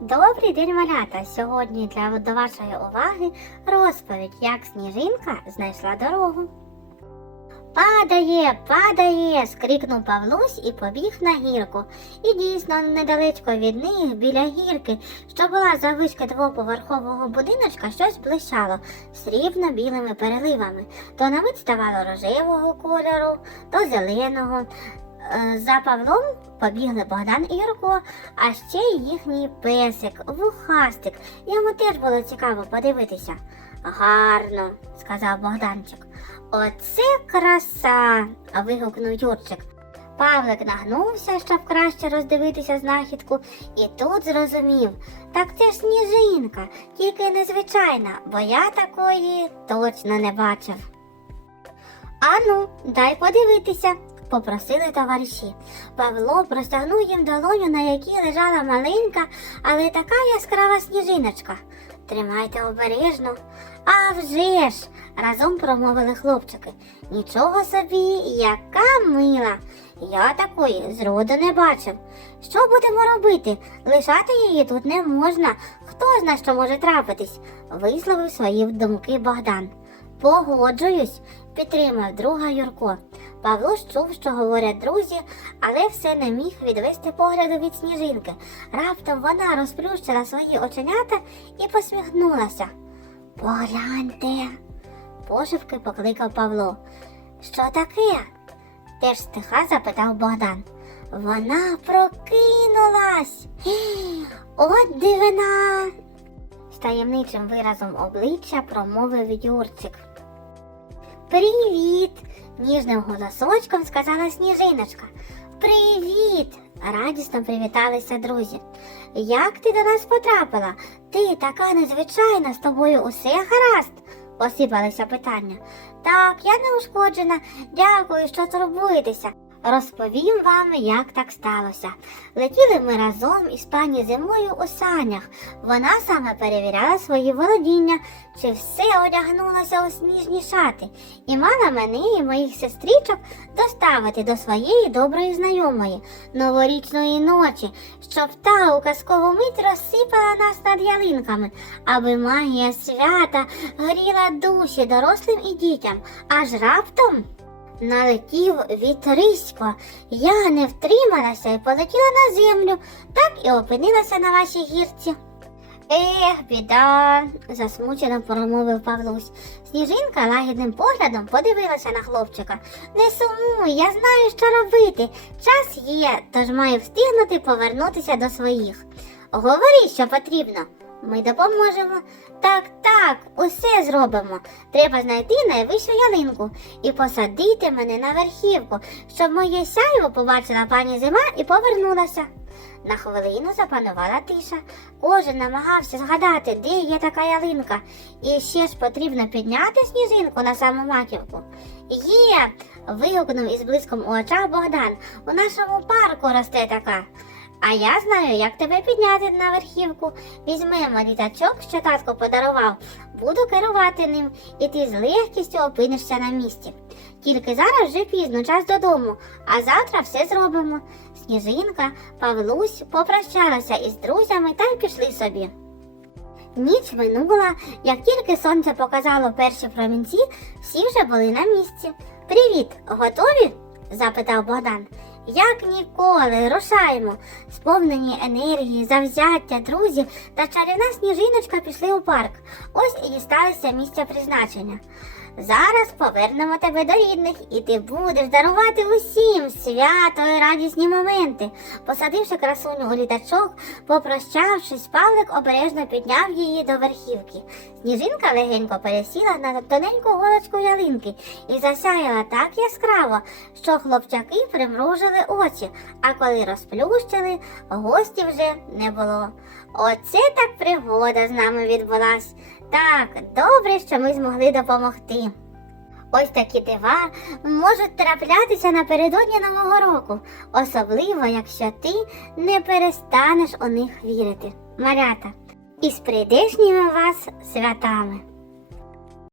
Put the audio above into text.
Добрий день, малята! Сьогодні для до вашої уваги розповідь, як сніжинка знайшла дорогу. Падає, падає, скрикнув Павлусь і побіг на гірку. І дійсно, недалечко від них, біля гірки, що була завишки двоповерхового будиночка, щось блищало срібно білими переливами. То на вид ставало рожевого кольору, то зеленого. Е, За Павлом побігли Богдан і Юрко, а ще й їхній песик, вухастик. Йому теж було цікаво подивитися. Гарно, сказав Богданчик. Оце краса. вигукнув Юрчик. Павлик нагнувся, щоб краще роздивитися знахідку, і тут зрозумів, так це ж сніжинка, тільки незвичайна, бо я такої точно не бачив. Ану, дай подивитися, попросили товариші. Павло простягнув їм долоню, на якій лежала маленька, але така яскрава сніжиночка. Тримайте обережно. А вже ж, разом промовили хлопчики. Нічого собі, яка мила. Я такої зроду не бачив. Що будемо робити? Лишати її тут не можна. Хто зна, що може трапитись? висловив свої думки Богдан. Погоджуюсь, підтримав друга Юрко. Павло чув, що говорять друзі, але все не міг відвести погляду від сніжинки. Раптом вона розплющила свої оченята і посміхнулася. Погляньте, пошепки покликав Павло. Що таке? теж стиха запитав Богдан. Вона прокинулась. От дивина. З таємничим виразом обличчя промовив Юрчик. Привіт! ніжним голосочком сказала сніжиночка. Привіт! радісно привіталися друзі. Як ти до нас потрапила? Ти така незвичайна, з тобою усе гаразд? посипалися питання. Так, я не ушкоджена. Дякую, що турбуєтеся. Розповім вам, як так сталося. Летіли ми разом із пані зимою у санях. Вона саме перевіряла свої володіння, чи все одягнулося у сніжні шати, і мала мене і моїх сестричок доставити до своєї доброї знайомої новорічної ночі, щоб та у казкову мить розсипала нас над ялинками, аби магія свята гріла душі дорослим і дітям, аж раптом. Налетів вітрисько. Я не втрималася і полетіла на землю, так і опинилася на вашій гірці. Ех, біда, засмучено промовив Павлусь. Сніжинка лагідним поглядом подивилася на хлопчика. Не сумуй, я знаю, що робити. Час є, тож маю встигнути повернутися до своїх. Говори, що потрібно. Ми допоможемо. Так, так, усе зробимо. Треба знайти найвищу ялинку і посадити мене на верхівку, щоб моє сяйво побачила пані зима і повернулася. На хвилину запанувала тиша. Кожен намагався згадати, де є така ялинка, і ще ж потрібно підняти сніжинку на саму маківку. Є. вигукнув із блиском у очах Богдан. У нашому парку росте така. А я знаю, як тебе підняти на верхівку. Візьмемо літачок, що татко подарував, буду керувати ним, і ти з легкістю опинишся на місці. Тільки зараз вже пізно, час додому, а завтра все зробимо. Сніжинка, Павлусь попрощалася із друзями та й пішли собі. Ніч минула, як тільки сонце показало перші промінці, всі вже були на місці. Привіт, готові? запитав Богдан. Як ніколи, рушаємо. Сповнені енергії, завзяття, друзів та чарівна сніжиночка пішли у парк. Ось і дісталися місця призначення. Зараз повернемо тебе до рідних, і ти будеш дарувати усім свято і радісні моменти. Посадивши красуню у літачок, попрощавшись, Павлик обережно підняв її до верхівки. Сніжинка легенько пересіла на тоненьку голочку ялинки і засяяла так яскраво, що хлопчаки примружили очі, а коли розплющили, гості вже не було. Оце так пригода з нами відбулась. Так, добре, що ми змогли допомогти. Ось такі дива можуть траплятися напередодні Нового року, особливо, якщо ти не перестанеш у них вірити. Марята, із прийдешніми вас святами!